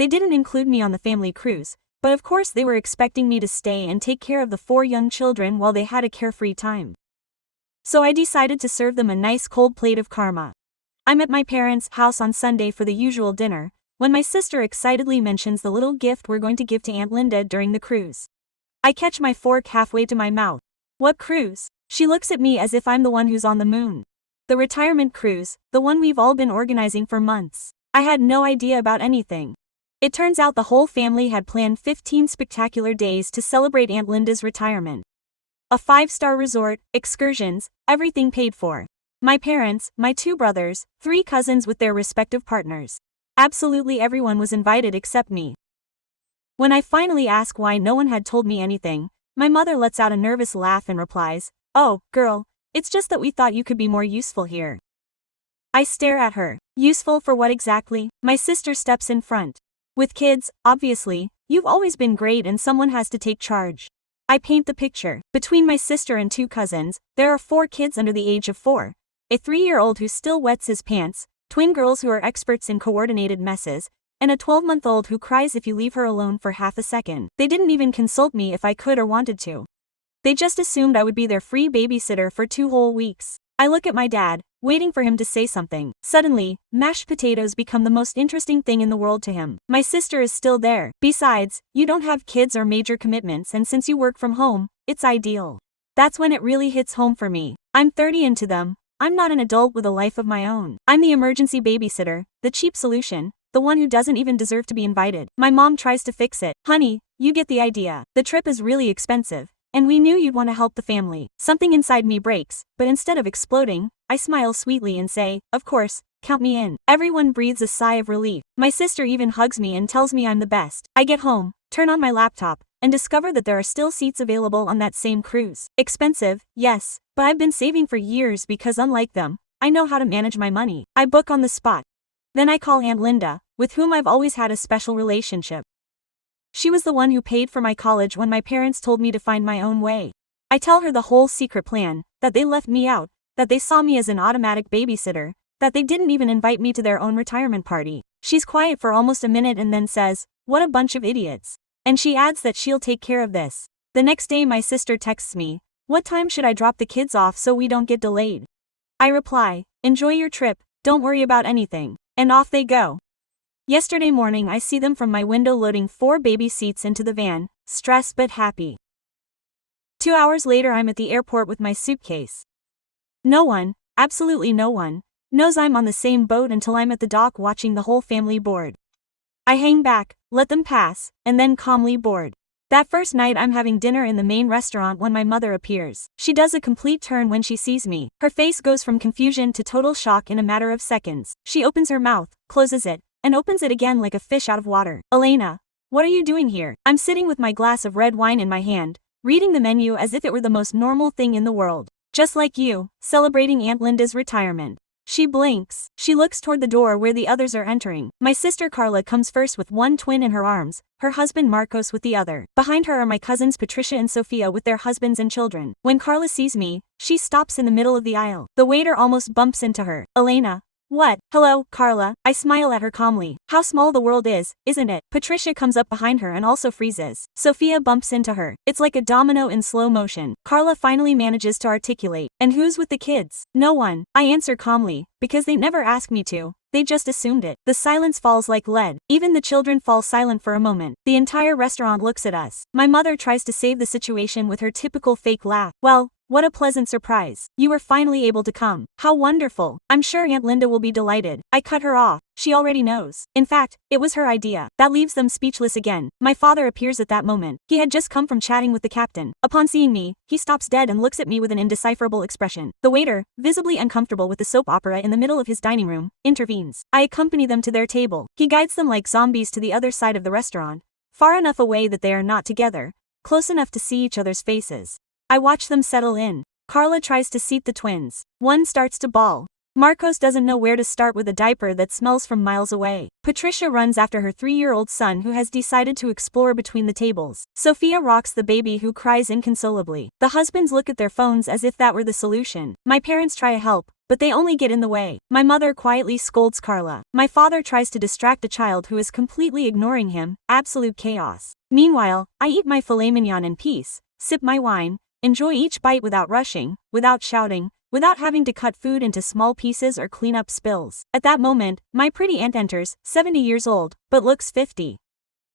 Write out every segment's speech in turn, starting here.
They didn't include me on the family cruise, but of course they were expecting me to stay and take care of the 4 young children while they had a carefree time. So I decided to serve them a nice cold plate of karma. I'm at my parents' house on Sunday for the usual dinner, when my sister excitedly mentions the little gift we're going to give to Aunt Linda during the cruise. I catch my fork halfway to my mouth. What cruise? She looks at me as if I'm the one who's on the moon. The retirement cruise, the one we've all been organizing for months. I had no idea about anything. It turns out the whole family had planned 15 spectacular days to celebrate Aunt Linda's retirement. A 5-star resort, excursions, everything paid for. My parents, my 2 brothers, 3 cousins with their respective partners. Absolutely everyone was invited except me. When I finally ask why no one had told me anything, my mother lets out a nervous laugh and replies, "Oh, girl, it's just that we thought you could be more useful here." I stare at her. Useful for what exactly? My sister steps in front. With kids, obviously, you've always been great and someone has to take charge. I paint the picture. Between my sister and 2 cousins, there are 4 kids under the age of 4. A 3-year-old who still wets his pants, twin girls who are experts in coordinated messes, and a 12-month-old who cries if you leave her alone for half a second. They didn't even consult me if I could or wanted to. They just assumed I would be their free babysitter for 2 whole weeks. I look at my dad, waiting for him to say something. Suddenly, mashed potatoes become the most interesting thing in the world to him. My sister is still there. Besides, you don't have kids or major commitments, and since you work from home, it's ideal. That's when it really hits home for me. I'm 30 into them. I'm not an adult with a life of my own. I'm the emergency babysitter, the cheap solution, the one who doesn't even deserve to be invited. My mom tries to fix it. "Honey, you get the idea. The trip is really expensive, and we knew you'd want to help the family." Something inside me breaks, but instead of exploding, I smile sweetly and say, "Of course, count me in." Everyone breathes a sigh of relief. My sister even hugs me and tells me I'm the best. I get home, turn on my laptop, and discover that there are still seats available on that same cruise. Expensive, yes, but I've been saving for years because unlike them, I know how to manage my money. I book on the spot. Then I call Aunt Linda, with whom I've always had a special relationship. She was the one who paid for my college when my parents told me to find my own way. I tell her the whole secret plan, that they left me out, that they saw me as an automatic babysitter, that they didn't even invite me to their own retirement party. She's quiet for almost a minute and then says, "What a bunch of idiots." And she adds that she'll take care of this. The next day my sister texts me, "What time should I drop the kids off so we don't get delayed?" I reply, "Enjoy your trip, don't worry about anything." And off they go. Yesterday morning I see them from my window loading 4 baby seats into the van, stressed but happy. 2 hours later I'm at the airport with my suitcase. No one, absolutely no one, knows I'm on the same boat until I'm at the dock watching the whole family board. I hang back, let them pass, and then calmly board. That first night I'm having dinner in the main restaurant when my mother appears. She does a complete turn when she sees me. Her face goes from confusion to total shock in a matter of seconds. She opens her mouth, closes it, and opens it again like a fish out of water. "Elena, what are you doing here?" I'm sitting with my glass of red wine in my hand, reading the menu as if it were the most normal thing in the world. "Just like you, celebrating Aunt Linda's retirement." She blinks. She looks toward the door where the others are entering. My sister Carla comes first with one twin in her arms, her husband Marcos with the other. Behind her are my cousins Patricia and Sophia with their husbands and children. When Carla sees me, she stops in the middle of the aisle. The waiter almost bumps into her. "Elena." "What?" "Hello, Carla." I smile at her calmly. How small the world is, isn't it? Patricia comes up behind her and also freezes. Sophia bumps into her. It's like a domino in slow motion. Carla finally manages to articulate. "And who's with the kids?" "No one." I answer calmly, because they never asked me to. They just assumed it. The silence falls like lead. Even the children fall silent for a moment. The entire restaurant looks at us. My mother tries to save the situation with her typical fake laugh. "Well, what a pleasant surprise. You were finally able to come. How wonderful. I'm sure Aunt Linda will be delighted." I cut her off. She already knows. In fact, it was her idea. That leaves them speechless again. My father appears at that moment. He had just come from chatting with the captain. Upon seeing me, he stops dead and looks at me with an indecipherable expression. The waiter, visibly uncomfortable with the soap opera in the middle of his dining room, intervenes. I accompany them to their table. He guides them like zombies to the other side of the restaurant, far enough away that they are not together, close enough to see each other's faces. I watch them settle in. Carla tries to seat the twins. One starts to bawl. Marcos doesn't know where to start with a diaper that smells from miles away. Patricia runs after her 3-year-old son who has decided to explore between the tables. Sophia rocks the baby who cries inconsolably. The husbands look at their phones as if that were the solution. My parents try to help, but they only get in the way. My mother quietly scolds Carla. My father tries to distract a child who is completely ignoring him, absolute chaos. Meanwhile, I eat my filet mignon in peace, sip my wine, enjoy each bite without rushing, without shouting, without having to cut food into small pieces or clean up spills. At that moment, my pretty aunt enters, 70 years old, but looks 50.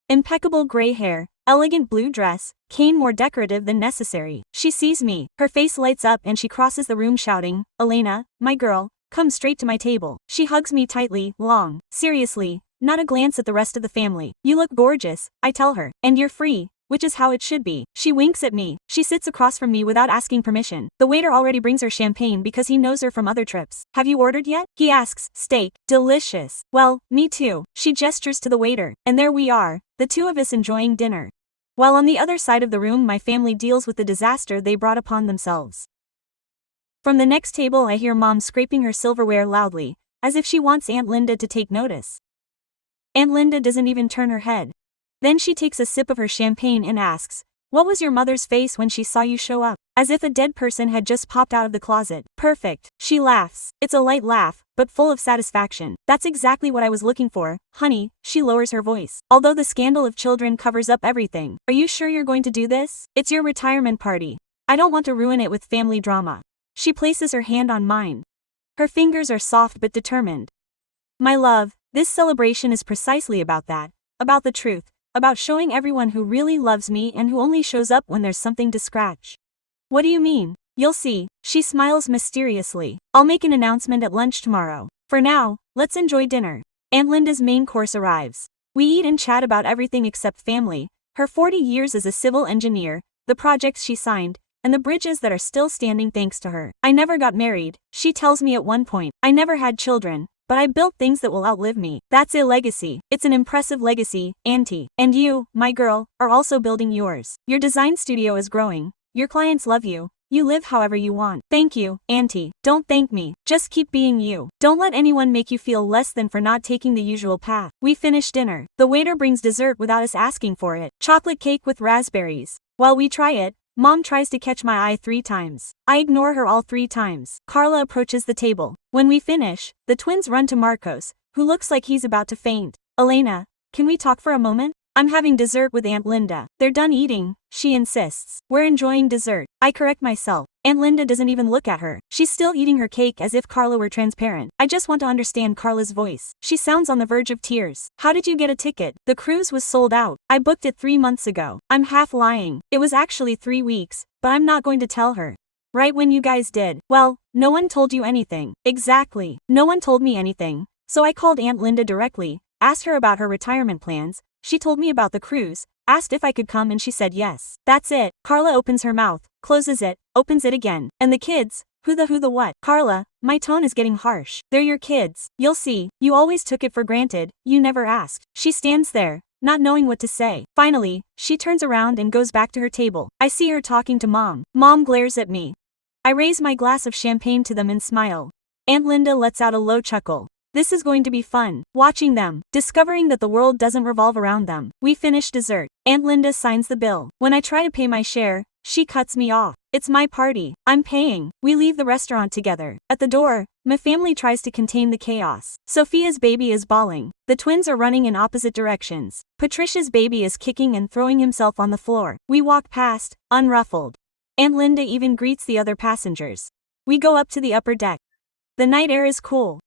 Impeccable gray hair, elegant blue dress, cane more decorative than necessary. She sees me, her face lights up and she crosses the room shouting, "Elena, my girl, come straight to my table." She hugs me tightly, long, seriously, not a glance at the rest of the family. "You look gorgeous," I tell her, "and you're free." Which is how it should be. She winks at me. She sits across from me without asking permission. The waiter already brings her champagne because he knows her from other trips. "Have you ordered yet?" He asks. "Steak. Delicious." "Well, me too." She gestures to the waiter, and there we are, the two of us enjoying dinner. While on the other side of the room my family deals with the disaster they brought upon themselves. From the next table I hear Mom scraping her silverware loudly, as if she wants Aunt Linda to take notice. Aunt Linda doesn't even turn her head. Then she takes a sip of her champagne and asks, "What was your mother's face when she saw you show up?" As if a dead person had just popped out of the closet. "Perfect." She laughs. It's a light laugh, but full of satisfaction. "That's exactly what I was looking for, honey." She lowers her voice. "Although the scandal of children covers up everything. Are you sure you're going to do this? It's your retirement party. I don't want to ruin it with family drama." She places her hand on mine. Her fingers are soft but determined. "My love, this celebration is precisely about that. About the truth. About showing everyone who really loves me and who only shows up when there's something to scratch." "What do you mean?" "You'll see." She smiles mysteriously. "I'll make an announcement at lunch tomorrow. For now, let's enjoy dinner." Aunt Linda's main course arrives. We eat and chat about everything except family, her 40 years as a civil engineer, the projects she signed, and the bridges that are still standing thanks to her. "I never got married," she tells me at one point. "I never had children. But I built things that will outlive me. That's a legacy. It's an impressive legacy, Auntie. And you, my girl, are also building yours. Your design studio is growing. Your clients love you. You live however you want." "Thank you, Auntie." "Don't thank me. Just keep being you. Don't let anyone make you feel less than for not taking the usual path." We finish dinner. The waiter brings dessert without us asking for it. Chocolate cake with raspberries. While we try it, Mom tries to catch my eye 3 times. I ignore her all 3 times. Carla approaches the table. When we finish, the twins run to Marcos, who looks like he's about to faint. "Elena, can we talk for a moment? I'm having dessert with Aunt Linda." "They're done eating," she insists. "We're enjoying dessert." I correct myself. Aunt Linda doesn't even look at her. She's still eating her cake as if Carla were transparent. I just want to understand Carla's voice. She sounds on the verge of tears. "How did you get a ticket?" "The cruise was sold out. I booked it 3 months ago." I'm half lying. It was actually 3 weeks, but I'm not going to tell her. "Right when you guys did." "Well, no one told you anything." "Exactly. No one told me anything. So I called Aunt Linda directly, asked her about her retirement plans. She told me about the cruise, asked if I could come and she said yes. That's it." Carla opens her mouth, closes it, opens it again. "And the kids? Who the what?" "Carla, my tone is getting harsh. They're your kids. You'll see. You always took it for granted. You never asked." She stands there, not knowing what to say. Finally, she turns around and goes back to her table. I see her talking to Mom. Mom glares at me. I raise my glass of champagne to them and smile. Aunt Linda lets out a low chuckle. This is going to be fun, watching them, discovering that the world doesn't revolve around them. We finish dessert. Aunt Linda signs the bill. When I try to pay my share, she cuts me off. "It's my party. I'm paying." We leave the restaurant together. At the door, my family tries to contain the chaos. Sophia's baby is bawling. The twins are running in opposite directions. Patricia's baby is kicking and throwing himself on the floor. We walk past, unruffled. Aunt Linda even greets the other passengers. We go up to the upper deck. The night air is cool.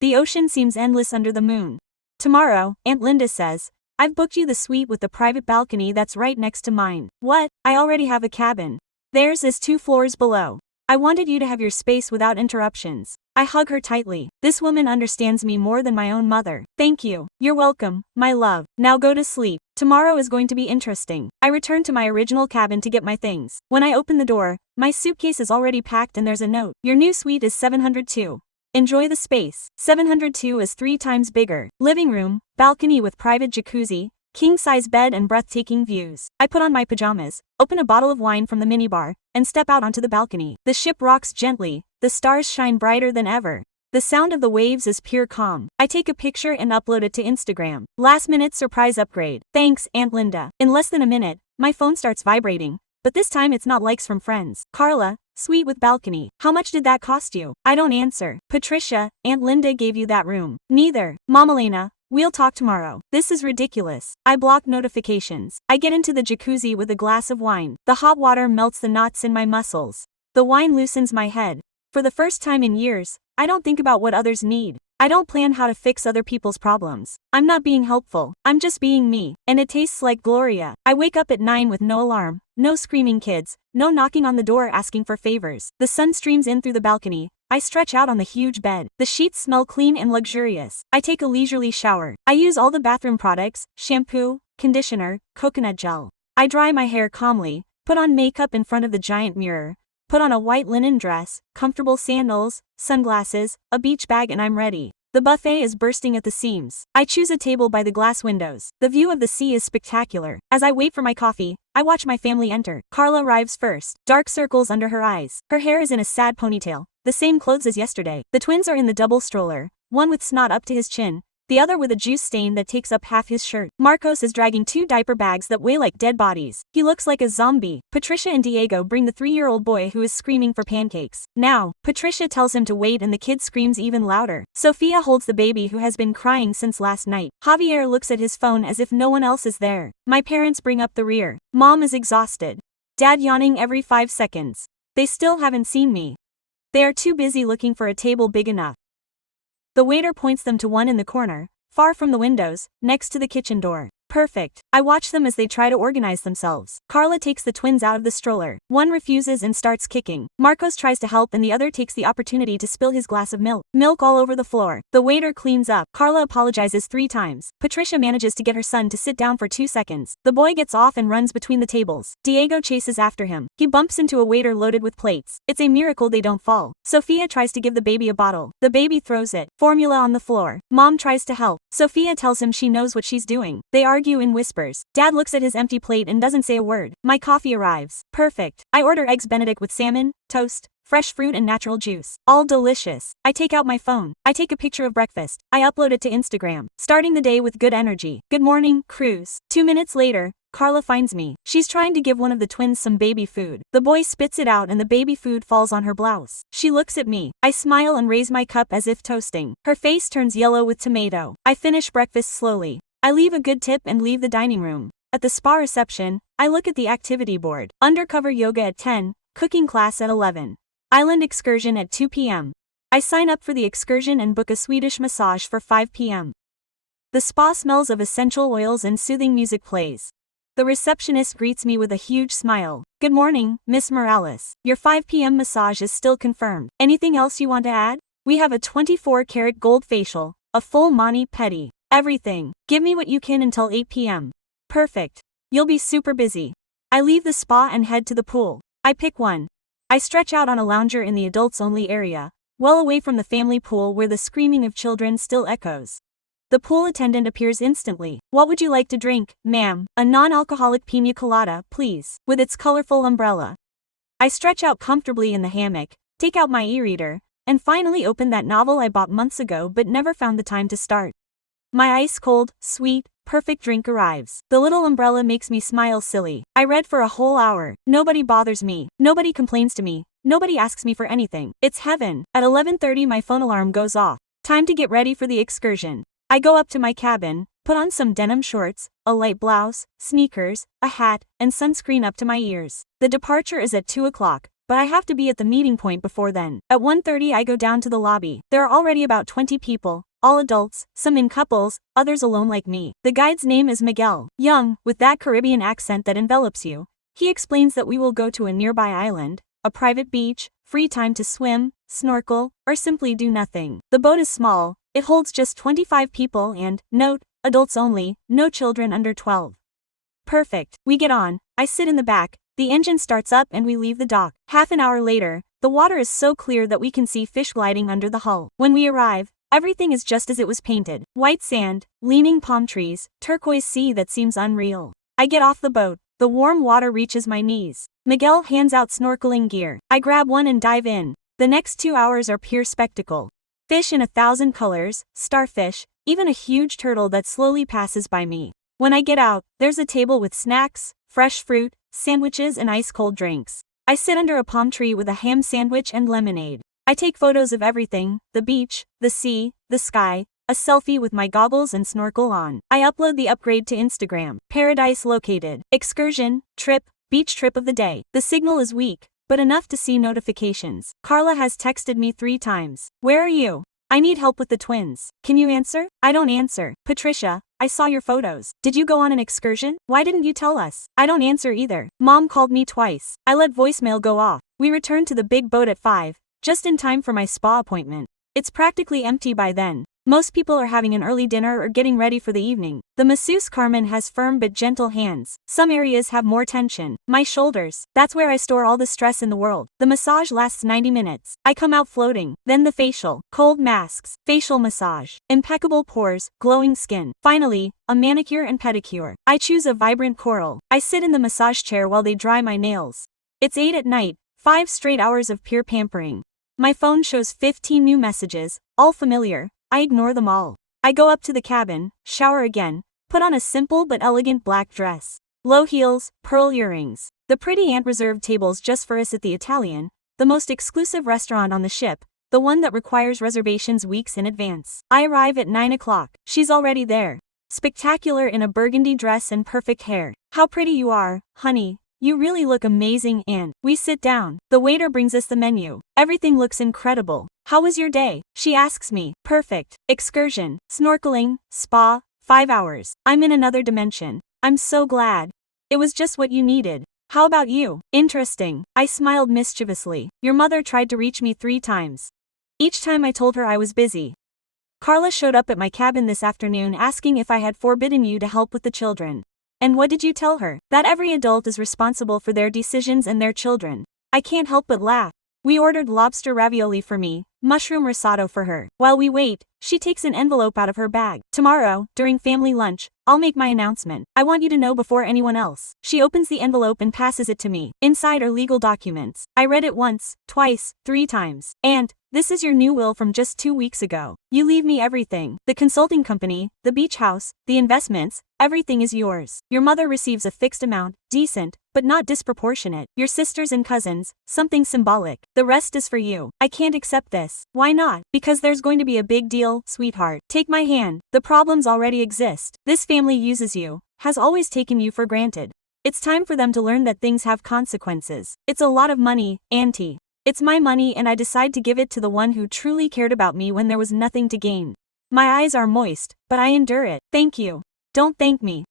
The ocean seems endless under the moon. "Tomorrow," Aunt Linda says, "I've booked you the suite with the private balcony that's right next to mine." "What? I already have a cabin. Theirs is 2 floors below. I wanted you to have your space without interruptions." I hug her tightly. This woman understands me more than my own mother. "Thank you." "You're welcome, my love. Now go to sleep. Tomorrow is going to be interesting." I return to my original cabin to get my things. When I open the door, my suitcase is already packed and there's a note. "Your new suite is 702. Enjoy the space." 702 is 3 times bigger. Living room, balcony with private jacuzzi, king-size bed and breathtaking views. I put on my pajamas, open a bottle of wine from the minibar, and step out onto the balcony. The ship rocks gently, the stars shine brighter than ever. The sound of the waves is pure calm. I take a picture and upload it to Instagram. Last-minute surprise upgrade. Thanks, Aunt Linda. In less than a minute, my phone starts vibrating. but this time it's not likes from friends. Carla, suite with balcony. How much did that cost you? I don't answer. Patricia, Aunt Linda gave you that room. Neither. Mom Elena, we'll talk tomorrow. This is ridiculous. I block notifications. I get into the jacuzzi with a glass of wine. The hot water melts the knots in my muscles. The wine loosens my head. For the first time in years, I don't think about what others need. I don't plan how to fix other people's problems. I'm not being helpful. I'm just being me. And it tastes like Gloria. I wake up at 9 with no alarm, no screaming kids, no knocking on the door asking for favors. The sun streams in through the balcony. I stretch out on the huge bed. The sheets smell clean and luxurious. I take a leisurely shower. I use all the bathroom products, shampoo, conditioner, coconut gel. I dry my hair calmly, put on makeup in front of the giant mirror, put on a white linen dress, comfortable sandals, sunglasses, a beach bag, and I'm ready. The buffet is bursting at the seams. I choose a table by the glass windows. The view of the sea is spectacular. As I wait for my coffee, I watch my family enter. Carla arrives first. Dark circles under her eyes. Her hair is in a sad ponytail. The same clothes as yesterday. The twins are in the double stroller, one with snot up to his chin, the other with a juice stain that takes up half his shirt. Marcos is dragging 2 diaper bags that weigh like dead bodies. He looks like a zombie. Patricia and Diego bring the 3-year-old boy who is screaming for pancakes. Now, Patricia tells him to wait and the kid screams even louder. Sofia holds the baby who has been crying since last night. Javier looks at his phone as if no one else is there. My parents bring up the rear. Mom is exhausted. Dad yawning every 5 seconds. They still haven't seen me. They are too busy looking for a table big enough. The waiter points them to one in the corner, far from the windows, next to the kitchen door. Perfect. I watch them as they try to organize themselves. Carla takes the twins out of the stroller. One refuses and starts kicking. Marcos tries to help and the other takes the opportunity to spill his glass of milk. Milk all over the floor. The waiter cleans up. Carla apologizes 3 times. Patricia manages to get her son to sit down for 2 seconds. The boy gets off and runs between the tables. Diego chases after him. He bumps into a waiter loaded with plates. It's a miracle they don't fall. Sofia tries to give the baby a bottle. The baby throws it. Formula on the floor. Mom tries to help. Sofia tells him she knows what she's doing. They argue in whispers. Dad looks at his empty plate and doesn't say a word. My coffee arrives. Perfect. I order eggs Benedict with salmon, toast, fresh fruit and natural juice. All delicious. I take out my phone. I take a picture of breakfast. I upload it to Instagram. Starting the day with good energy. Good morning, Cruz. 2 minutes later, Carla finds me. She's trying to give one of the twins some baby food. The boy spits it out and the baby food falls on her blouse. She looks at me. I smile and raise my cup as if toasting. Her face turns yellow with tomato. I finish breakfast slowly. I leave a good tip and leave the dining room. At the spa reception, I look at the activity board. Undercover yoga at 10, cooking class at 11. Island excursion at 2 p.m. I sign up for the excursion and book a Swedish massage for 5 p.m. The spa smells of essential oils and soothing music plays. The receptionist greets me with a huge smile. Good morning, Miss Morales. Your 5 p.m. massage is still confirmed. Anything else you want to add? We have a 24-karat gold facial, a full mani-pedi. Everything. Give me what you can until 8 p.m. Perfect. You'll be super busy. I leave the spa and head to the pool. I pick one. I stretch out on a lounger in the adults-only area, well away from the family pool where the screaming of children still echoes. The pool attendant appears instantly. What would you like to drink, ma'am? A non-alcoholic piña colada, please, with its colorful umbrella. I stretch out comfortably in the hammock, take out my e-reader, and finally open that novel I bought months ago but never found the time to start. My ice-cold, sweet, perfect drink arrives. The little umbrella makes me smile silly. I read for a whole hour. Nobody bothers me. Nobody complains to me. Nobody asks me for anything. It's heaven. At 11:30 my phone alarm goes off. Time to get ready for the excursion. I go up to my cabin, put on some denim shorts, a light blouse, sneakers, a hat, and sunscreen up to my ears. The departure is at 2 o'clock. But I have to be at the meeting point before then. At 1:30 I go down to the lobby. There are already about 20 people, all adults, some in couples, others alone like me. The guide's name is Miguel. Young, with that Caribbean accent that envelops you. He explains that we will go to a nearby island, a private beach, free time to swim, snorkel, or simply do nothing. The boat is small, it holds just 25 people and, note, adults only, no children under 12. Perfect. We get on. I sit in the back. The engine starts up and we leave the dock. Half an hour later, the water is so clear that we can see fish gliding under the hull. When we arrive, everything is just as it was painted. White sand, leaning palm trees, turquoise sea that seems unreal. I get off the boat. The warm water reaches my knees. Miguel hands out snorkeling gear. I grab one and dive in. The next 2 hours are pure spectacle. Fish in 1,000 colors, starfish, even a huge turtle that slowly passes by me. When I get out, there's a table with snacks, fresh fruit, sandwiches and ice-cold drinks. I sit under a palm tree with a ham sandwich and lemonade. I take photos of everything: the beach, the sea, the sky, a selfie with my goggles and snorkel on. I upload the upgrade to Instagram. Paradise located. Excursion, trip, beach trip of the day. The signal is weak, but enough to see notifications. Carla has texted me 3 times. Where are you? I need help with the twins. Can you answer? I don't answer. Patricia, I saw your photos. Did you go on an excursion? Why didn't you tell us? I don't answer either. Mom called me twice. I let voicemail go off. We returned to the big boat at 5, just in time for my spa appointment. It's practically empty by then. Most people are having an early dinner or getting ready for the evening. The masseuse Carmen has firm but gentle hands. Some areas have more tension. My shoulders. That's where I store all the stress in the world. The massage lasts 90 minutes. I come out floating. Then the facial. Cold masks. Facial massage. Impeccable pores. Glowing skin. Finally, a manicure and pedicure. I choose a vibrant coral. I sit in the massage chair while they dry my nails. It's 8 at night. 5 straight hours of pure pampering. My phone shows 15 new messages, all familiar. I ignore them all. I go up to the cabin, shower again, put on a simple but elegant black dress. Low heels, pearl earrings. The pretty aunt reserved tables just for us at the Italian, the most exclusive restaurant on the ship, the one that requires reservations weeks in advance. I arrive at 9 o'clock. She's already there. Spectacular in a burgundy dress and perfect hair. How pretty you are, honey. You really look amazing, Aunt. We sit down. The waiter brings us the menu. Everything looks incredible. How was your day? She asks me. Perfect. Excursion, snorkeling, spa, 5 hours. I'm in another dimension. I'm so glad. It was just what you needed. How about you? Interesting. I smiled mischievously. Your mother tried to reach me 3 times. Each time I told her I was busy. Carla showed up at my cabin this afternoon asking if I had forbidden you to help with the children. And what did you tell her? That every adult is responsible for their decisions and their children. I can't help but laugh. We ordered lobster ravioli for me, mushroom risotto for her. While we wait, she takes an envelope out of her bag. Tomorrow, during family lunch, I'll make my announcement. I want you to know before anyone else. She opens the envelope and passes it to me. Inside are legal documents. I read it once, twice, 3 times. And this is your new will from just 2 weeks ago. You leave me everything. The consulting company, the beach house, the investments, everything is yours. Your mother receives a fixed amount, decent, but not disproportionate. Your sisters and cousins, something symbolic. The rest is for you. I can't accept this. Why not? Because there's going to be a big deal, sweetheart. Take my hand. The problems already exist. This family uses you, has always taken you for granted. It's time for them to learn that things have consequences. It's a lot of money, Auntie. It's my money and I decide to give it to the one who truly cared about me when there was nothing to gain. My eyes are moist, but I endure it. Thank you. Don't thank me.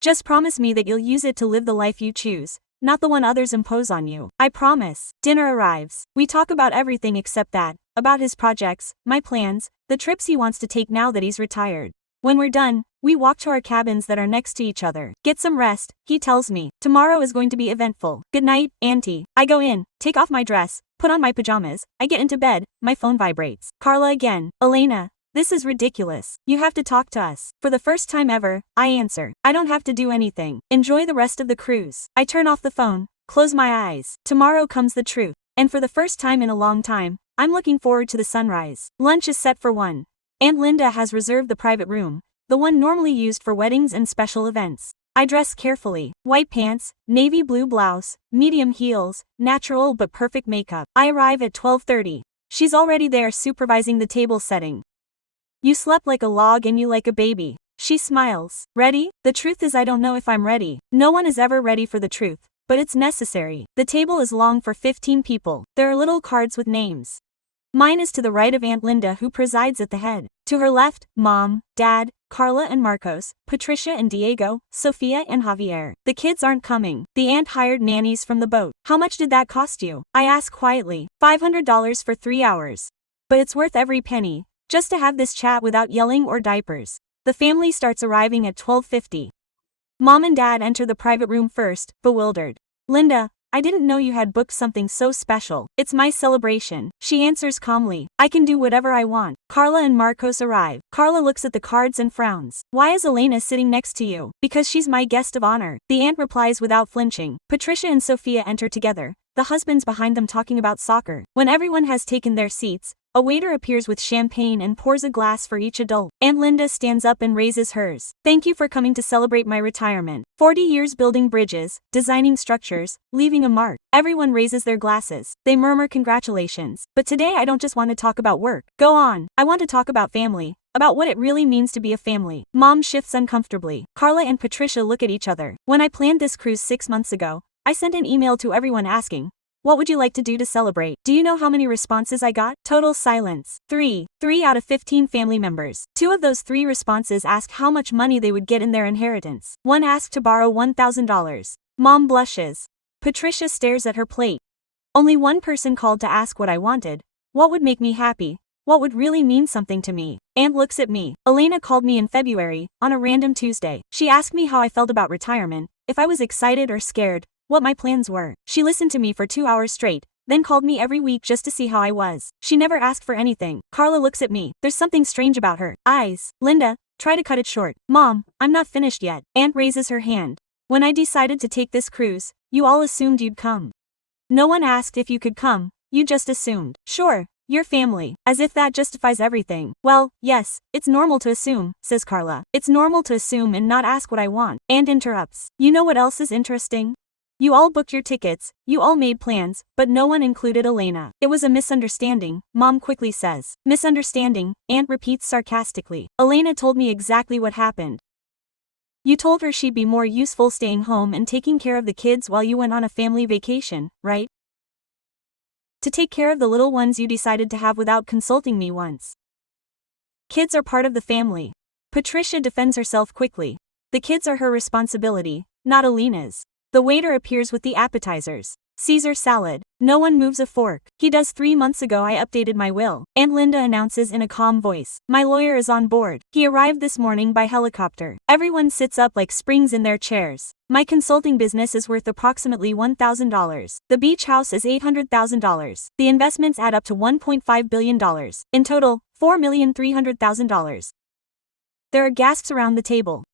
Just promise me that you'll use it to live the life you choose, not the one others impose on you. I promise. Dinner arrives. We talk about everything except that, about his projects, my plans, the trips he wants to take now that he's retired. When we're done, we walk to our cabins that are next to each other. Get some rest, he tells me. Tomorrow is going to be eventful. Good night, Auntie. I go in, take off my dress, put on my pajamas, I get into bed, my phone vibrates. Carla again. Elena. This is ridiculous. You have to talk to us. For the first time ever, I answer. I don't have to do anything. Enjoy the rest of the cruise. I turn off the phone, close my eyes. Tomorrow comes the truth. And for the first time in a long time, I'm looking forward to the sunrise. Lunch is set for 1. Aunt Linda has reserved the private room, the one normally used for weddings and special events. I dress carefully. White pants, navy blue blouse, medium heels, natural but perfect makeup. I arrive at 12:30. She's already there supervising the table setting. You slept like a log and you like a baby. She smiles. Ready? The truth is I don't know if I'm ready. No one is ever ready for the truth, but it's necessary. The table is long for 15 people. There are little cards with names. Mine is to the right of Aunt Linda who presides at the head. To her left, Mom, Dad, Carla and Marcos, Patricia and Diego, Sofia and Javier. The kids aren't coming. The aunt hired nannies from the boat. How much did that cost you? I ask quietly. $500 for 3 hours. But it's worth every penny, just to have this chat without yelling or diapers. The family starts arriving at 12:50. Mom and Dad enter the private room first, bewildered. Linda, I didn't know you had booked something so special. It's my celebration. She answers calmly. I can do whatever I want. Carla and Marcos arrive. Carla looks at the cards and frowns. Why is Elena sitting next to you? Because she's my guest of honor. The aunt replies without flinching. Patricia and Sofia enter together. the husbands behind them talking about soccer. When everyone has taken their seats, a waiter appears with champagne and pours a glass for each adult. Aunt Linda stands up and raises hers. Thank you for coming to celebrate my retirement. 40 years building bridges, designing structures, leaving a mark. Everyone raises their glasses. They murmur congratulations. But today I don't just want to talk about work. Go on. I want to talk about family. About what it really means to be a family. Mom shifts uncomfortably. Carla and Patricia look at each other. When I planned this cruise 6 months ago, I sent an email to everyone asking, what would you like to do to celebrate? Do you know how many responses I got? Total silence. 3 out of 15 family members. 2 of those 3 responses asked how much money they would get in their inheritance. 1 asked to borrow $1,000. Mom blushes. Patricia stares at her plate. Only 1 person called to ask what I wanted. What would make me happy? What would really mean something to me? Aunt looks at me. Elena called me in February, on a random Tuesday. She asked me how I felt about retirement, if I was excited or scared, what my plans were. She listened to me for 2 hours straight, then called me every week just to see how I was. She never asked for anything. Carla looks at me. There's something strange about her eyes. Linda, try to cut it short. Mom, I'm not finished yet. Aunt raises her hand. When I decided to take this cruise, you all assumed you'd come. No one asked if you could come, you just assumed. Sure, your family, as if that justifies everything. Well, yes, it's normal to assume, says Carla. It's normal to assume and not ask what I want. Aunt interrupts. You know what else is interesting? You all booked your tickets, you all made plans, but no one included Elena. It was a misunderstanding, Mom quickly says. Misunderstanding, Aunt repeats sarcastically. Elena told me exactly what happened. You told her she'd be more useful staying home and taking care of the kids while you went on a family vacation, right? To take care of the little ones you decided to have without consulting me once. Kids are part of the family. Patricia defends herself quickly. The kids are her responsibility, not Elena's. The waiter appears with the appetizers. Caesar salad. No one moves a fork. He does. 3 months ago I updated my will. Aunt Linda announces in a calm voice. My lawyer is on board. He arrived this morning by helicopter. Everyone sits up like springs in their chairs. My consulting business is worth approximately $1,000. The beach house is $800,000. The investments add up to $1.5 billion. In total, $4,300,000. There are gasps around the table.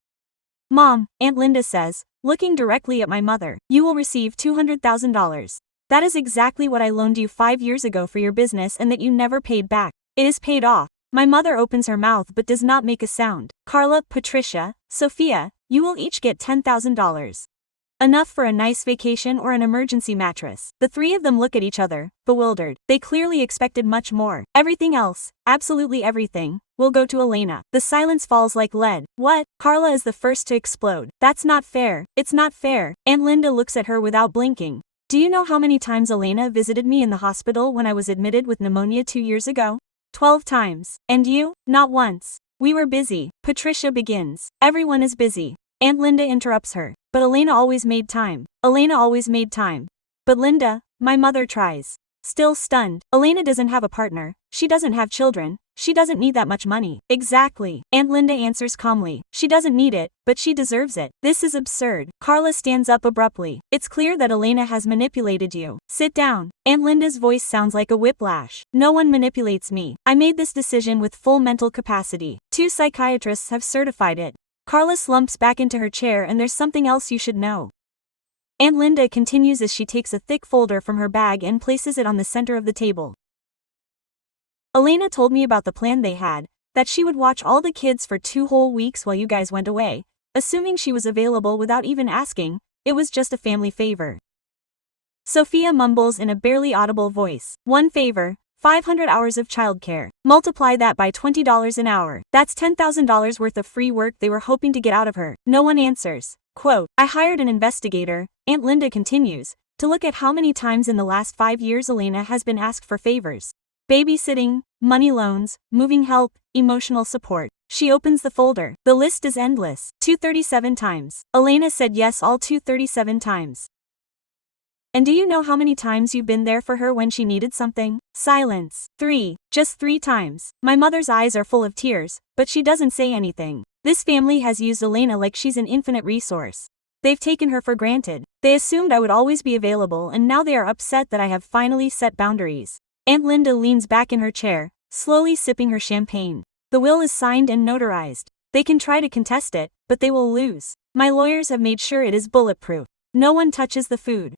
Mom, Aunt Linda says, looking directly at my mother, you will receive $200,000. That is exactly what I loaned you 5 years ago for your business and that you never paid back. It is paid off. My mother opens her mouth but does not make a sound. Carla, Patricia, Sophia, you will each get $10,000. Enough for a nice vacation or an emergency mattress. The 3 of them look at each other, bewildered. They clearly expected much more. Everything else, absolutely everything, will go to Elena. The silence falls like lead. What? Carla is the first to explode. That's not fair. It's not fair. Aunt Linda looks at her without blinking. Do you know how many times Elena visited me in the hospital when I was admitted with pneumonia 2 years ago? 12 times. And you? Not once. We were busy. Patricia begins. Everyone is busy. Aunt Linda interrupts her. But Elena always made time. Elena always made time. But Linda, my mother tries. Still stunned. Elena doesn't have a partner. She doesn't have children. She doesn't need that much money. Exactly. Aunt Linda answers calmly. She doesn't need it, but she deserves it. This is absurd. Carla stands up abruptly. It's clear that Elena has manipulated you. Sit down. Aunt Linda's voice sounds like a whiplash. No one manipulates me. I made this decision with full mental capacity. 2 psychiatrists have certified it. Carla slumps back into her chair and there's something else you should know. Aunt Linda continues as she takes a thick folder from her bag and places it on the center of the table. Elena told me about the plan they had, that she would watch all the kids for 2 whole weeks while you guys went away, assuming she was available without even asking. It was just a family favor. Sophia mumbles in a barely audible voice. 1 favor, 500 hours of childcare. Multiply that by $20 an hour. That's $10,000 worth of free work they were hoping to get out of her. No one answers. Quote, I hired an investigator, Aunt Linda continues, to look at how many times in the last 5 years Elena has been asked for favors. Babysitting, money loans, moving help, emotional support. She opens the folder. The list is endless. 237 times. Elena said yes all 237 times. And do you know how many times you've been there for her when she needed something? Silence. 3. Just 3 times. My mother's eyes are full of tears, but she doesn't say anything. This family has used Elena like she's an infinite resource. They've taken her for granted. They assumed I would always be available and now they are upset that I have finally set boundaries. Aunt Linda leans back in her chair, slowly sipping her champagne. The will is signed and notarized. They can try to contest it, but they will lose. My lawyers have made sure it is bulletproof. No one touches the food.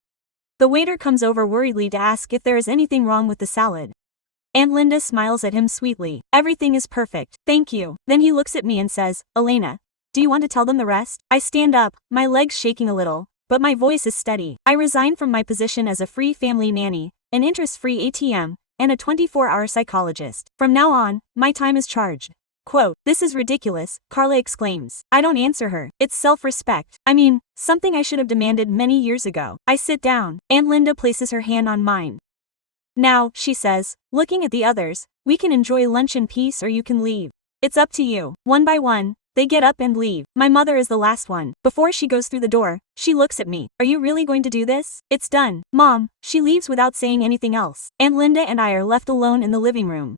The waiter comes over worriedly to ask if there is anything wrong with the salad. Aunt Linda smiles at him sweetly. Everything is perfect, thank you. Then he looks at me and says, Elena, do you want to tell them the rest? I stand up, my legs shaking a little, but my voice is steady. I resign from my position as a free family nanny, an interest-free ATM, and a 24-hour psychologist. From now on, my time is charged. Quote, this is ridiculous, Carla exclaims. I don't answer her. It's self-respect. I mean, something I should have demanded many years ago. I sit down. Aunt Linda places her hand on mine. Now, she says, looking at the others, we can enjoy lunch in peace or you can leave. It's up to you. One by one, they get up and leave. My mother is the last one. Before she goes through the door, she looks at me. Are you really going to do this? It's done. Mom. She leaves without saying anything else. Aunt Linda and I are left alone in the living room.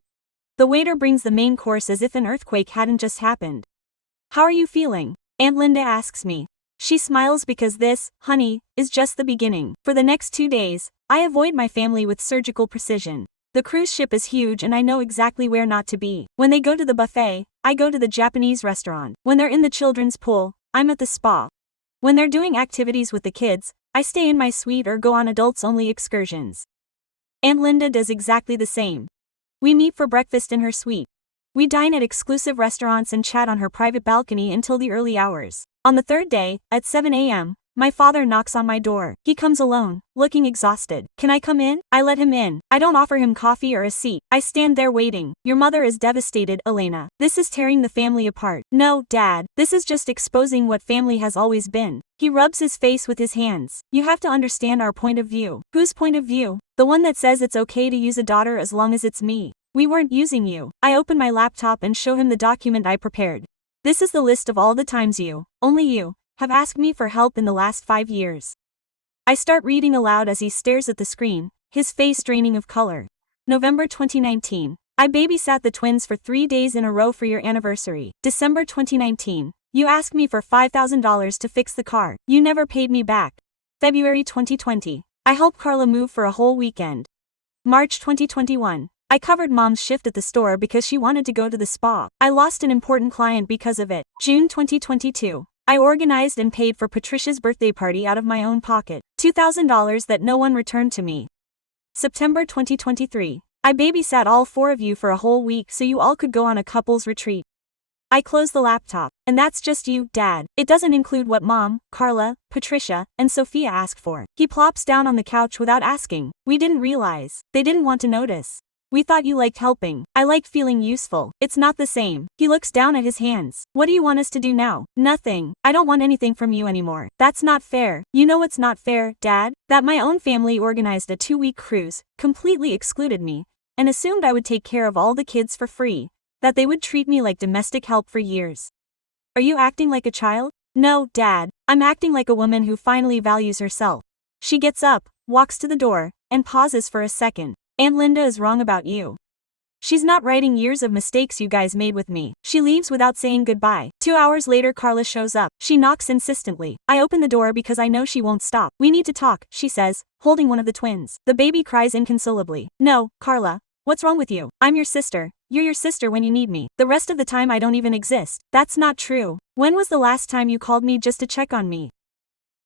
The waiter brings the main course as if an earthquake hadn't just happened. How are you feeling? Aunt Linda asks me. She smiles because this, honey, is just the beginning. For the next 2 days, I avoid my family with surgical precision. The cruise ship is huge and I know exactly where not to be. When they go to the buffet, I go to the Japanese restaurant. When they're in the children's pool, I'm at the spa. When they're doing activities with the kids, I stay in my suite or go on adults-only excursions. Aunt Linda does exactly the same. We meet for breakfast in her suite. We dine at exclusive restaurants and chat on her private balcony until the early hours. On the third day, at 7 a.m., my father knocks on my door. He comes alone, looking exhausted. Can I come in? I let him in. I don't offer him coffee or a seat. I stand there waiting. Your mother is devastated, Elena. This is tearing the family apart. No, Dad. This is just exposing what family has always been. He rubs his face with his hands. You have to understand our point of view. Whose point of view? The one that says it's okay to use a daughter as long as it's me. We weren't using you. I open my laptop and show him the document I prepared. This is the list of all the times you, only you, have asked me for help in the last 5 years. I start reading aloud as he stares at the screen, his face draining of color. November 2019. I babysat the twins for 3 days in a row for your anniversary. December 2019. You asked me for $5,000 to fix the car. You never paid me back. February 2020. I helped Carla move for a whole weekend. March 2021. I covered Mom's shift at the store because she wanted to go to the spa. I lost an important client because of it. June 2022. I organized and paid for Patricia's birthday party out of my own pocket. $2,000 that no one returned to me. September 2023. I babysat all 4 of you for a whole week so you all could go on a couples retreat. I close the laptop. And that's just you, Dad. It doesn't include what Mom, Carla, Patricia, and Sophia asked for. He plops down on the couch without asking. We didn't realize. They didn't want to notice. We thought you liked helping. I liked feeling useful. It's not the same. He looks down at his hands. What do you want us to do now? Nothing. I don't want anything from you anymore. That's not fair. You know what's not fair, Dad? That my own family organized a 2-week cruise, completely excluded me, and assumed I would take care of all the kids for free, that they would treat me like domestic help for years. Are you acting like a child? No, Dad. I'm acting like a woman who finally values herself. She gets up, walks to the door, and pauses for a second. Aunt Linda is wrong about you. She's not righting years of mistakes you guys made with me. She leaves without saying goodbye. 2 hours later, Carla shows up. She knocks insistently. I open the door because I know she won't stop. We need to talk, she says, holding one of the twins. The baby cries inconsolably. No, Carla. What's wrong with you? I'm your sister. You're your sister when you need me. The rest of the time I don't even exist. That's not true. When was the last time you called me just to check on me?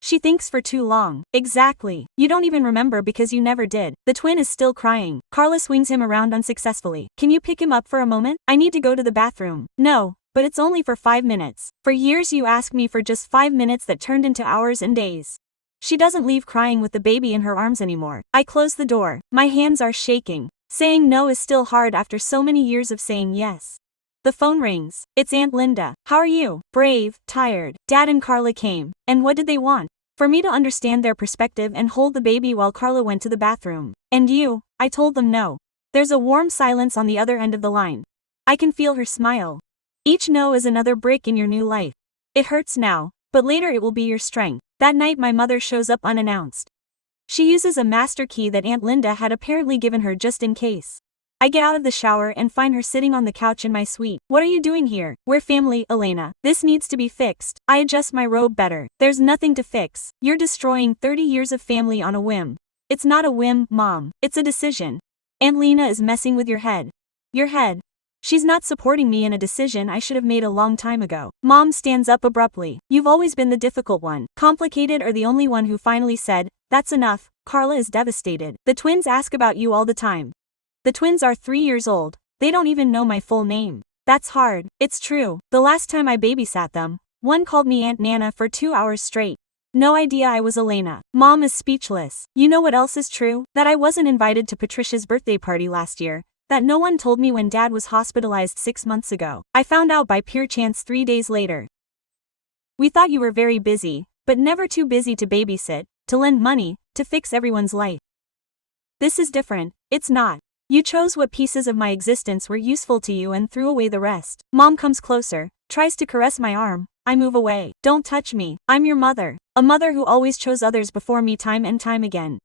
She thinks for too long. Exactly. You don't even remember because you never did. The twin is still crying. Carla swings him around unsuccessfully. Can you pick him up for a moment? I need to go to the bathroom. No, but it's only for 5 minutes. For years you asked me for just 5 minutes that turned into hours and days. She doesn't leave crying with the baby in her arms anymore. I close the door. My hands are shaking. Saying no is still hard after so many years of saying yes. The phone rings. It's Aunt Linda. How are you? Brave, tired. Dad and Carla came. And what did they want? For me to understand their perspective and hold the baby while Carla went to the bathroom. And you? I told them no. There's a warm silence on the other end of the line. I can feel her smile. Each no is another brick in your new life. It hurts now, but later it will be your strength. That night my mother shows up unannounced. She uses a master key that Aunt Linda had apparently given her just in case. I get out of the shower and find her sitting on the couch in my suite. What are you doing here? We're family, Elena. This needs to be fixed. I adjust my robe better. There's nothing to fix. You're destroying 30 years of family on a whim. It's not a whim, Mom. It's a decision. Aunt Lena is messing with your head. Your head. She's not supporting me in a decision I should have made a long time ago. Mom stands up abruptly. You've always been the difficult one. Complicated or the only one who finally said, "That's enough." Carla is devastated. The twins ask about you all the time. The twins are 3 years old. They don't even know my full name. That's hard. It's true. The last time I babysat them, one called me Aunt Nana for 2 hours straight. No idea I was Elena. Mom is speechless. You know what else is true? That I wasn't invited to Patricia's birthday party last year. That no one told me when Dad was hospitalized 6 months ago. I found out by pure chance 3 days later. We thought you were very busy, but never too busy to babysit, to lend money, to fix everyone's life. This is different. It's not. You chose what pieces of my existence were useful to you and threw away the rest. Mom comes closer, tries to caress my arm. I move away. Don't touch me. I'm your mother. A mother who always chose others before me time and time again.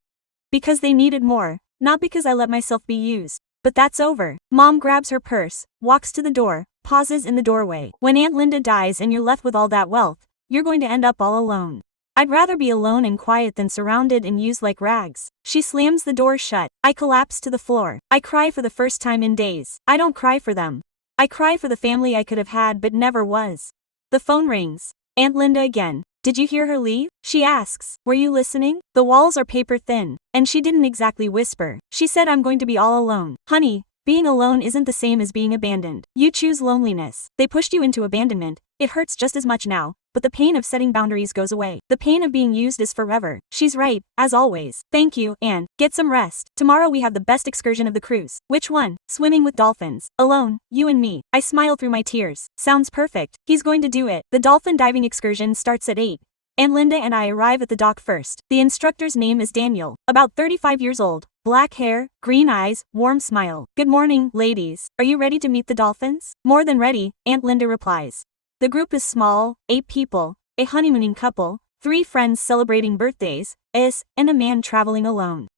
Because they needed more, not because I let myself be used. But that's over. Mom grabs her purse, walks to the door, pauses in the doorway. When Aunt Linda dies and you're left with all that wealth, you're going to end up all alone. I'd rather be alone and quiet than surrounded and used like rags. She slams the door shut. I collapse to the floor. I cry for the first time in days. I don't cry for them. I cry for the family I could have had but never was. The phone rings. Aunt Linda again. Did you hear her leave? She asks. Were you listening? The walls are paper thin. And she didn't exactly whisper. She said I'm going to be all alone. Honey, being alone isn't the same as being abandoned. You choose loneliness. They pushed you into abandonment. It hurts just as much now, but the pain of setting boundaries goes away. The pain of being used is forever. She's right, as always. Thank you, Anne. Get some rest. Tomorrow we have the best excursion of the cruise. Which one? Swimming with dolphins. Alone, you and me. I smile through my tears. Sounds perfect. He's going to do it. The dolphin diving excursion starts at 8. Aunt Linda and I arrive at the dock first. The instructor's name is Daniel, about 35 years old. Black hair, green eyes, warm smile. Good morning, ladies. Are you ready to meet the dolphins? More than ready, Aunt Linda replies. The group is small, 8 people, a honeymooning couple, 3 friends celebrating birthdays, and a man traveling alone.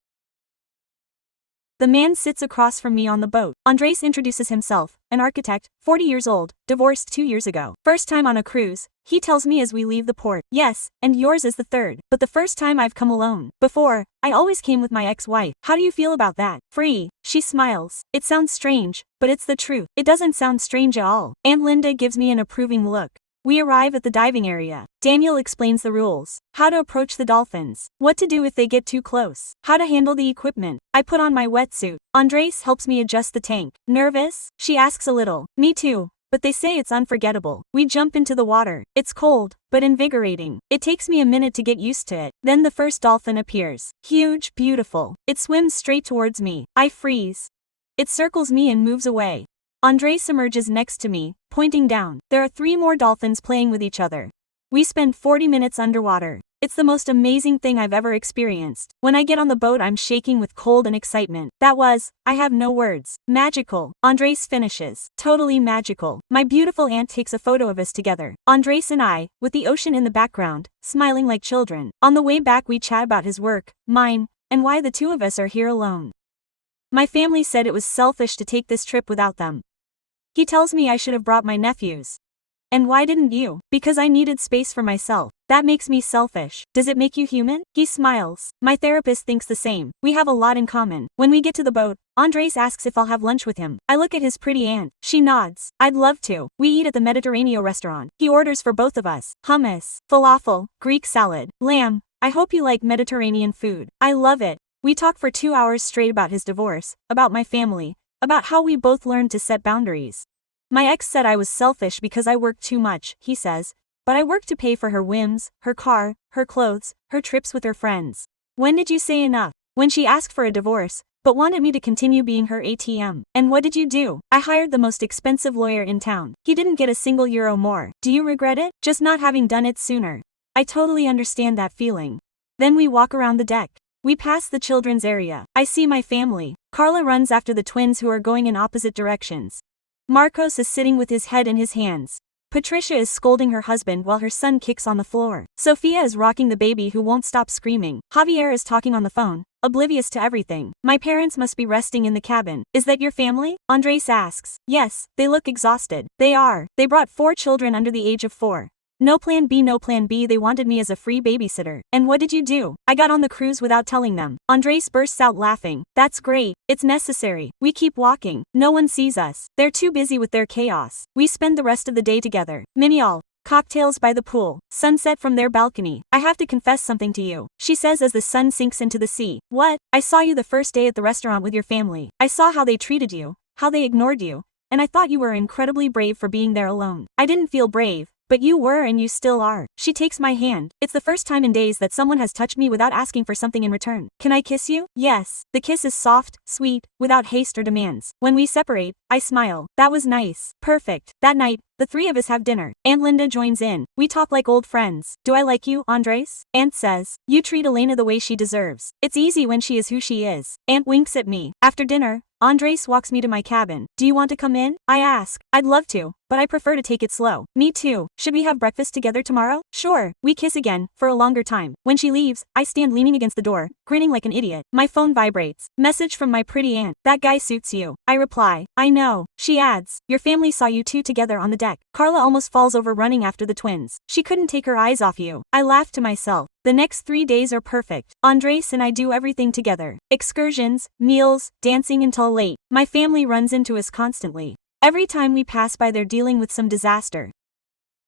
The man sits across from me on the boat. Andres introduces himself, an architect, 40 years old, divorced 2 years ago. First time on a cruise, he tells me as we leave the port. Yes, and yours is the third, but the first time I've come alone. Before, I always came with my ex-wife. How do you feel about that? Free. She smiles. It sounds strange, but it's the truth. It doesn't sound strange at all. Aunt Linda gives me an approving look. We arrive at the diving area. Daniel explains the rules. How to approach the dolphins. What to do if they get too close. How to handle the equipment. I put on my wetsuit. Andres helps me adjust the tank. Nervous? She asks a little. Me too. But they say it's unforgettable. We jump into the water. It's cold, but invigorating. It takes me a minute to get used to it. Then the first dolphin appears. Huge, beautiful. It swims straight towards me. I freeze. It circles me and moves away. Andres emerges next to me, pointing down. There are 3 more dolphins playing with each other. We spend 40 minutes underwater. It's the most amazing thing I've ever experienced. When I get on the boat I'm shaking with cold and excitement. That was, I have no words. Magical. Andres finishes. Totally magical. My beautiful aunt takes a photo of us together. Andres and I, with the ocean in the background, smiling like children. On the way back we chat about his work, mine, and why the 2 of us are here alone. My family said it was selfish to take this trip without them. He tells me I should have brought my nephews. And why didn't you? Because I needed space for myself. That makes me selfish. Does it make you human? He smiles. My therapist thinks the same. We have a lot in common. When we get to the boat, Andres asks if I'll have lunch with him. I look at his pretty aunt. She nods. I'd love to. We eat at the Mediterranean restaurant. He orders for both of us. Hummus, falafel, Greek salad, lamb. I hope you like Mediterranean food. I love it. We talk for 2 hours straight about his divorce, about my family, about how we both learned to set boundaries. My ex said I was selfish because I worked too much, he says, but I worked to pay for her whims, her car, her clothes, her trips with her friends. When did you say enough? When she asked for a divorce, but wanted me to continue being her ATM. And what did you do? I hired the most expensive lawyer in town. He didn't get a single euro more. Do you regret it? Just not having done it sooner. I totally understand that feeling. Then we walk around the deck. We pass the children's area. I see my family. Carla runs after the twins who are going in opposite directions. Marcos is sitting with his head in his hands. Patricia is scolding her husband while her son kicks on the floor. Sophia is rocking the baby who won't stop screaming. Javier is talking on the phone, oblivious to everything. My parents must be resting in the cabin. Is that your family? Andres asks. Yes, they look exhausted. They are. They brought 4 children under the age of 4. No plan B, no plan B. They wanted me as a free babysitter. And what did you do? I got on the cruise without telling them. Andres bursts out laughing. That's great. It's necessary. We keep walking. No one sees us. They're too busy with their chaos. We spend the rest of the day together. Minial. Cocktails by the pool. Sunset from their balcony. I have to confess something to you, she says as the sun sinks into the sea. What? I saw you the first day at the restaurant with your family. I saw how they treated you, how they ignored you, and I thought you were incredibly brave for being there alone. I didn't feel brave. But you were and you still are. She takes my hand. It's the first time in days that someone has touched me without asking for something in return. Can I kiss you? Yes. The kiss is soft, sweet, without haste or demands. When we separate, I smile. That was nice. Perfect. That night, the three of us have dinner. Aunt Linda joins in. We talk like old friends. Do I like you, Andres? Aunt says. You treat Elena the way she deserves. It's easy when she is who she is. Aunt winks at me. After dinner, Andres walks me to my cabin. Do you want to come in? I ask. I'd love to, but I prefer to take it slow. Me too. Should we have breakfast together tomorrow? Sure. We kiss again, for a longer time. When she leaves, I stand leaning against the door, grinning like an idiot. My phone vibrates. Message from my pretty aunt. That guy suits you. I reply. I know. She adds. Your family saw you two together on the deck. Carla almost falls over running after the twins. She couldn't take her eyes off you. I laugh to myself. The next 3 days are perfect. Andres and I do everything together. Excursions, meals, dancing until late. My family runs into us constantly. Every time we pass by they're dealing with some disaster.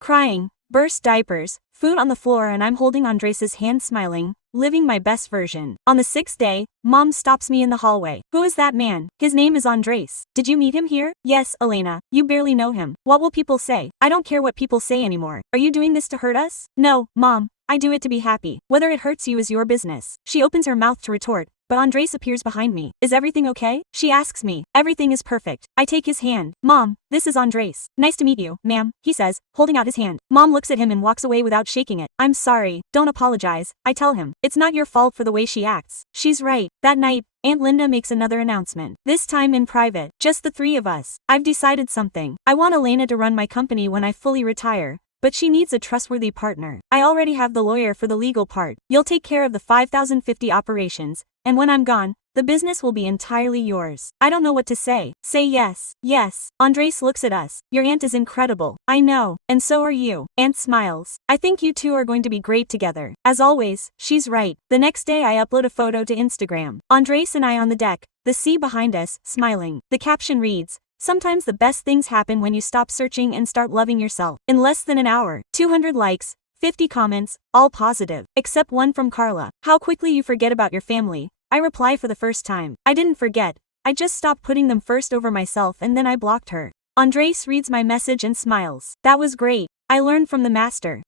Crying, burst diapers, food on the floor, and I'm holding Andres's hand smiling, living my best version. On the 6th day, Mom stops me in the hallway. Who is that man? His name is Andres. Did you meet him here? Yes, Elena. You barely know him. What will people say? I don't care what people say anymore. Are you doing this to hurt us? No, Mom. I do it to be happy. Whether it hurts you is your business. She opens her mouth to retort, but Andres appears behind me. Is everything okay? She asks me. Everything is perfect. I take his hand. Mom, this is Andres. Nice to meet you, ma'am, he says, holding out his hand. Mom looks at him and walks away without shaking it. I'm sorry. Don't apologize. I tell him. It's not your fault for the way she acts. She's right. That night, Aunt Linda makes another announcement. This time in private. Just the three of us. I've decided something. I want Elena to run my company when I fully retire. But she needs a trustworthy partner. I already have the lawyer for the legal part. You'll take care of the 5050 operations, and when I'm gone, the business will be entirely yours. I don't know what to say. Say yes. Yes. Andres looks at us. Your aunt is incredible. I know. And so are you. Aunt smiles. I think you two are going to be great together. As always, she's right. The next day I upload a photo to Instagram. Andres and I on the deck, the sea behind us, smiling. The caption reads, sometimes the best things happen when you stop searching and start loving yourself. In less than an hour, 200 likes, 50 comments, all positive, except one from Carla. How quickly you forget about your family. I reply for the first time. I didn't forget. I just stopped putting them first over myself and then I blocked her. Andres reads my message and smiles. That was great. I learned from the master.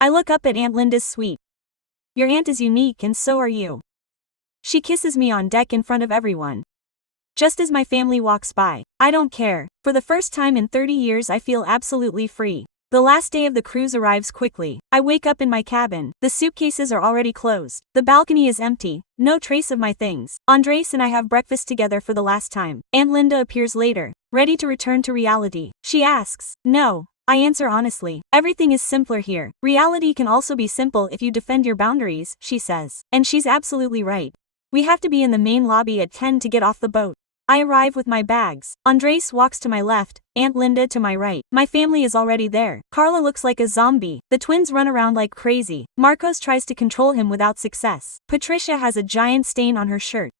I look up at Aunt Linda's suite. Your aunt is unique and so are you. She kisses me on deck in front of everyone. Just as my family walks by, I don't care. For the first time in 30 years I feel absolutely free. The last day of the cruise arrives quickly. I wake up in my cabin. The suitcases are already closed. The balcony is empty. No trace of my things. Andres and I have breakfast together for the last time. Aunt Linda appears later, ready to return to reality. She asks. No. I answer honestly. Everything is simpler here. Reality can also be simple if you defend your boundaries, she says. And she's absolutely right. We have to be in the main lobby at 10 to get off the boat. I arrive with my bags. Andres walks to my left, Aunt Linda to my right. My family is already there. Carla looks like a zombie. The twins run around like crazy. Marcos tries to control him without success. Patricia has a giant stain on her shirt.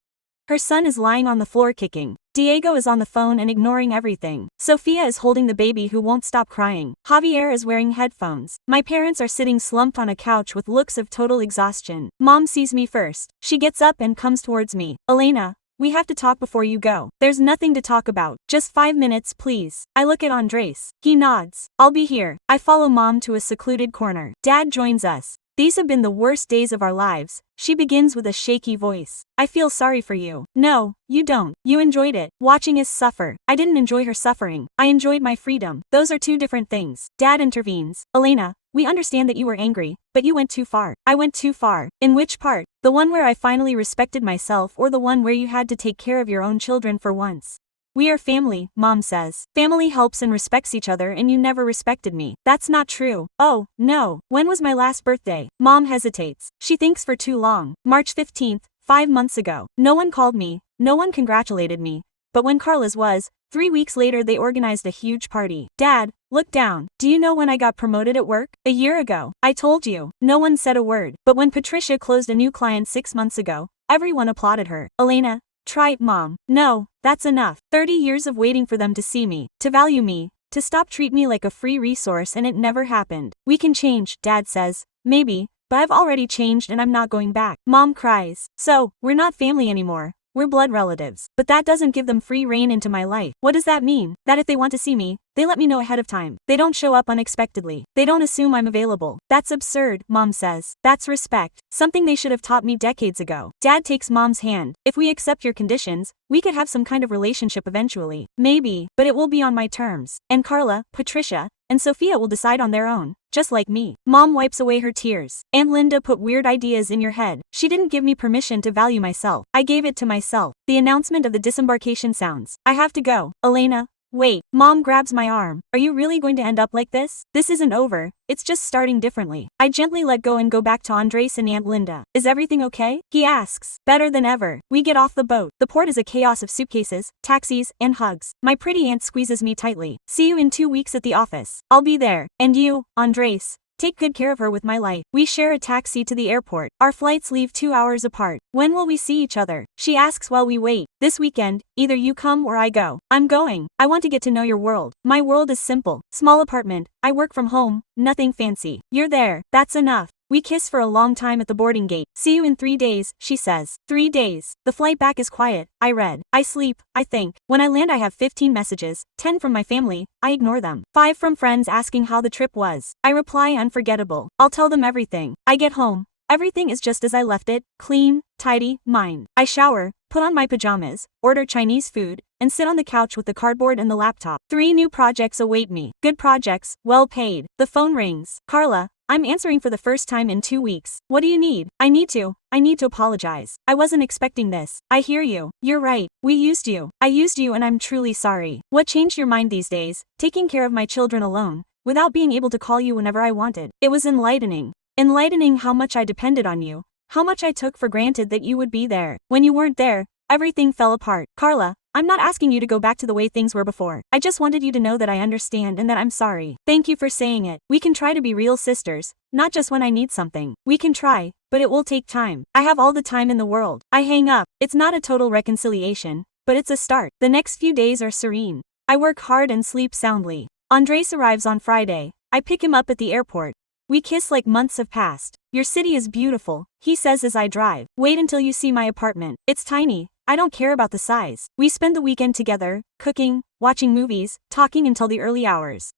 Her son is lying on the floor kicking. Diego is on the phone and ignoring everything. Sophia is holding the baby who won't stop crying. Javier is wearing headphones. My parents are sitting slumped on a couch with looks of total exhaustion. Mom sees me first. She gets up and comes towards me. Elena, we have to talk before you go. There's nothing to talk about. Just 5 minutes, please. I look at Andres. He nods. I'll be here. I follow Mom to a secluded corner. Dad joins us. These have been the worst days of our lives. She begins with a shaky voice. I feel sorry for you. No, you don't. You enjoyed it. Watching us suffer. I didn't enjoy her suffering. I enjoyed my freedom. Those are two different things. Dad intervenes. Elena, we understand that you were angry, but you went too far. I went too far. In which part? The one where I finally respected myself or the one where you had to take care of your own children for once? We are family, Mom says. Family helps and respects each other and you never respected me. That's not true. Oh, no. When was my last birthday? Mom hesitates. She thinks for too long. March 15th, 5 months ago. No one called me. No one congratulated me. But when Carla's was, 3 weeks later they organized a huge party. Dad, look down. Do you know when I got promoted at work? A year ago. I told you. No one said a word. But when Patricia closed a new client 6 months ago, everyone applauded her. Elena, try it, Mom. No, that's enough. 30 years of waiting for them to see me, to value me, to stop treat me like a free resource, and it never happened. We can change, Dad says. Maybe, but I've already changed and I'm not going back. Mom cries. So, we're not family anymore. We're blood relatives. But that doesn't give them free reign into my life. What does that mean? That if they want to see me, they let me know ahead of time. They don't show up unexpectedly. They don't assume I'm available. That's absurd, Mom says. That's respect. Something they should have taught me decades ago. Dad takes Mom's hand. If we accept your conditions, we could have some kind of relationship eventually. Maybe, but it will be on my terms. And Carla, Patricia, and Sophia will decide on their own. Just like me. Mom wipes away her tears. Aunt Linda put weird ideas in your head. She didn't give me permission to value myself. I gave it to myself. The announcement of the disembarkation sounds. I have to go. Elena, wait. Mom grabs my arm. Are you really going to end up like this? This isn't over. It's just starting differently. I gently let go and go back to Andres and Aunt Linda. Is everything okay? He asks. Better than ever. We get off the boat. The port is a chaos of suitcases, taxis, and hugs. My pretty aunt squeezes me tightly. See you in 2 weeks at the office. I'll be there. And you, Andres, take good care of her with my life. We share a taxi to the airport. Our flights leave 2 hours apart. When will we see each other? She asks while we wait. This weekend, either you come or I go. I'm going. I want to get to know your world. My world is simple. Small apartment. I work from home. Nothing fancy. You're there. That's enough. We kiss for a long time at the boarding gate. See you in 3 days, she says. 3 days. The flight back is quiet. I read. I sleep. I think. When I land I have 15 messages, 10 from my family. I ignore them. 5 from friends asking how the trip was. I reply unforgettable. I'll tell them everything. I get home. Everything is just as I left it. Clean, tidy, mine. I shower, put on my pajamas, order Chinese food, and sit on the couch with the cardboard and the laptop. 3 new projects await me. Good projects, well paid. The phone rings. Carla, I'm answering for the first time in 2 weeks. What do you need? I need to apologize. I wasn't expecting this. I hear you. You're right. We used you. I used you and I'm truly sorry. What changed your mind these days? Taking care of my children alone, without being able to call you whenever I wanted. It was enlightening. Enlightening how much I depended on you. How much I took for granted that you would be there. When you weren't there, everything fell apart. Carla, I'm not asking you to go back to the way things were before. I just wanted you to know that I understand and that I'm sorry. Thank you for saying it. We can try to be real sisters, not just when I need something. We can try, but it will take time. I have all the time in the world. I hang up. It's not a total reconciliation, but it's a start. The next few days are serene. I work hard and sleep soundly. Andres arrives on Friday. I pick him up at the airport. We kiss like months have passed. Your city is beautiful, he says as I drive. Wait until you see my apartment. It's tiny. I don't care about the size. We spend the weekend together, cooking, watching movies, talking until the early hours.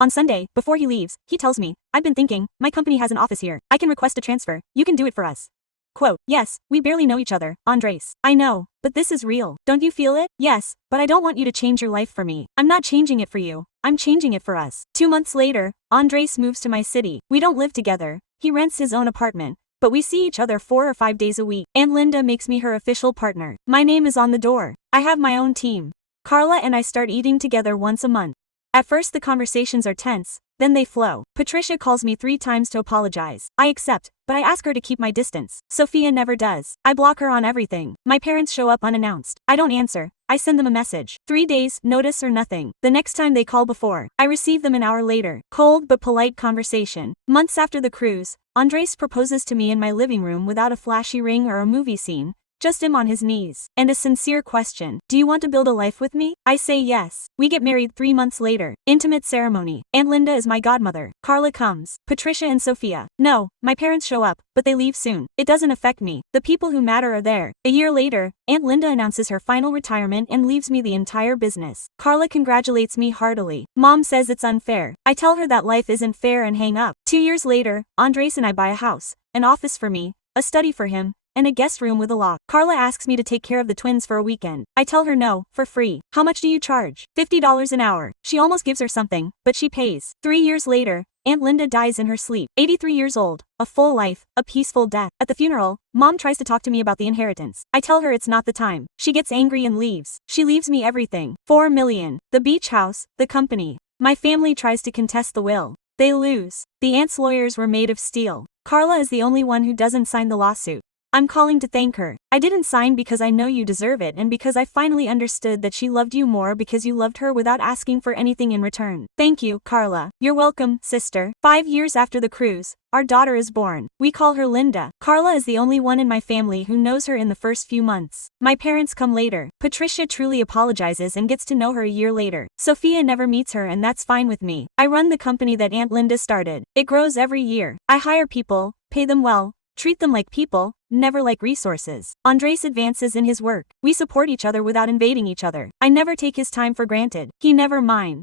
On Sunday, before he leaves, he tells me, I've been thinking, my company has an office here. I can request a transfer. You can do it for us. Quote, yes, we barely know each other, Andres. I know, but this is real. Don't you feel it? Yes, but I don't want you to change your life for me. I'm not changing it for you. I'm changing it for us. 2 months later, Andres moves to my city. We don't live together. He rents his own apartment, but we see each other 4 or 5 days a week. Aunt Linda makes me her official partner. My name is on the door. I have my own team. Carla and I start eating together once a month. At first the conversations are tense, then they flow. Patricia calls me 3 times to apologize. I accept, but I ask her to keep my distance. Sophia never does. I block her on everything. My parents show up unannounced. I don't answer. I send them a message. 3 days, notice or nothing. The next time they call before, I receive them an hour later. Cold but polite conversation. Months after the cruise, Andres proposes to me in my living room without a flashy ring or a movie scene. Just him on his knees. And a sincere question. Do you want to build a life with me? I say yes. We get married 3 months later. Intimate ceremony. Aunt Linda is my godmother. Carla comes. Patricia and Sophia. No, my parents show up, but they leave soon. It doesn't affect me. The people who matter are there. A year later, Aunt Linda announces her final retirement and leaves me the entire business. Carla congratulates me heartily. Mom says it's unfair. I tell her that life isn't fair and hang up. 2 years later, Andres and I buy a house, an office for me, a study for him, and a guest room with a lock. Carla asks me to take care of the twins for a weekend. I tell her no, for free. How much do you charge? $50 an hour. She almost gives her something, but she pays. 3 years later, Aunt Linda dies in her sleep. 83 years old, a full life, a peaceful death. At the funeral, Mom tries to talk to me about the inheritance. I tell her it's not the time. She gets angry and leaves. She leaves me everything. 4 million. The beach house, the company. My family tries to contest the will. They lose. The aunt's lawyers were made of steel. Carla is the only one who doesn't sign the lawsuit. I'm calling to thank her. I didn't sign because I know you deserve it and because I finally understood that she loved you more because you loved her without asking for anything in return. Thank you, Carla. You're welcome, sister. 5 years after the cruise, our daughter is born. We call her Linda. Carla is the only one in my family who knows her in the first few months. My parents come later. Patricia truly apologizes and gets to know her a year later. Sophia never meets her and that's fine with me. I run the company that Aunt Linda started. It grows every year. I hire people, pay them well, treat them like people, never like resources. Andres advances in his work. We support each other without invading each other. I never take his time for granted. He never mine.